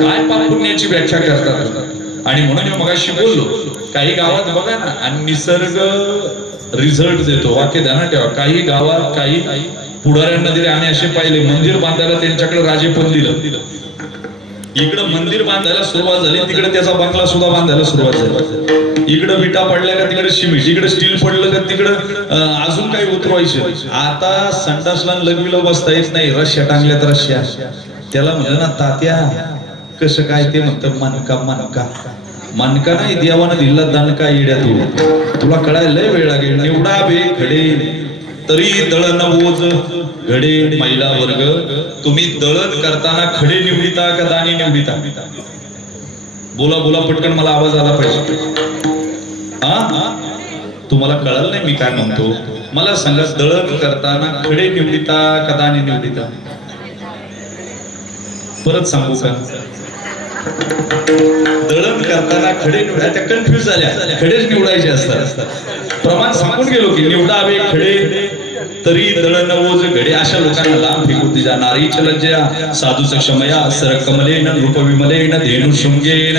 काय पाप पुण्याची व्याख्या करतात. आणि म्हणून मी मगाशी बोललो, काही गावात बघा ना, आणि निसर्ग रिझल्ट देतो. वाक्य ध्यानात ठेवा. काही गावात काही पुढाऱ्यांना दिले, आम्ही असे पाहिले, मंदिर बांधायला त्यांच्याकडे राजेपण दिलं. इकडं मंदिर बांधायला सुरुवात झाली, तिकडे त्याचा बंगला सुद्धा बांधायला सुरुवात झाली. इकडं विटा पडल्या का तिकडे सिमेंट, इकडे स्टील पडलं का तिकडं अजून काही उतरवायचं. आता संडासला लगविलं बसता येत नाही, रश्या टांगल्यात रश्या. त्याला म्हणलं ना, तात्या कसं काय? ते म्हणतं मनका मनका. मनका नाही, देवानं दिला दणका. येड्या तुला कळायला लय वेळ लागेल. निवडा बे खडे तरी दळण बोज घडे. महिला वर्ग, तुम्ही दळण करताना खडे निवडिता का दाणी निवडिता? बोला बोला पटकन, मला आवाज आला पाहिजे. तुम्हाला कळलं नाही मी काय म्हणतो? मला सांगा, दळण करताना खडे निवडिता का दाणी निवडिता? परत सांगू का? दळण करताना खडे निवडा. त्या कन्फ्युज झाल्या, खडेच निवडायचे असतात. प्रमाण सांगून गेलो की निवडावे खडे तरी दळण ओज घडे. अशा लोकांना लांब फेकू तुझ्या नारीच लज्जा. साधूच क्षमया सर कमलेन रूप विमलेन धेनु शृंगेन.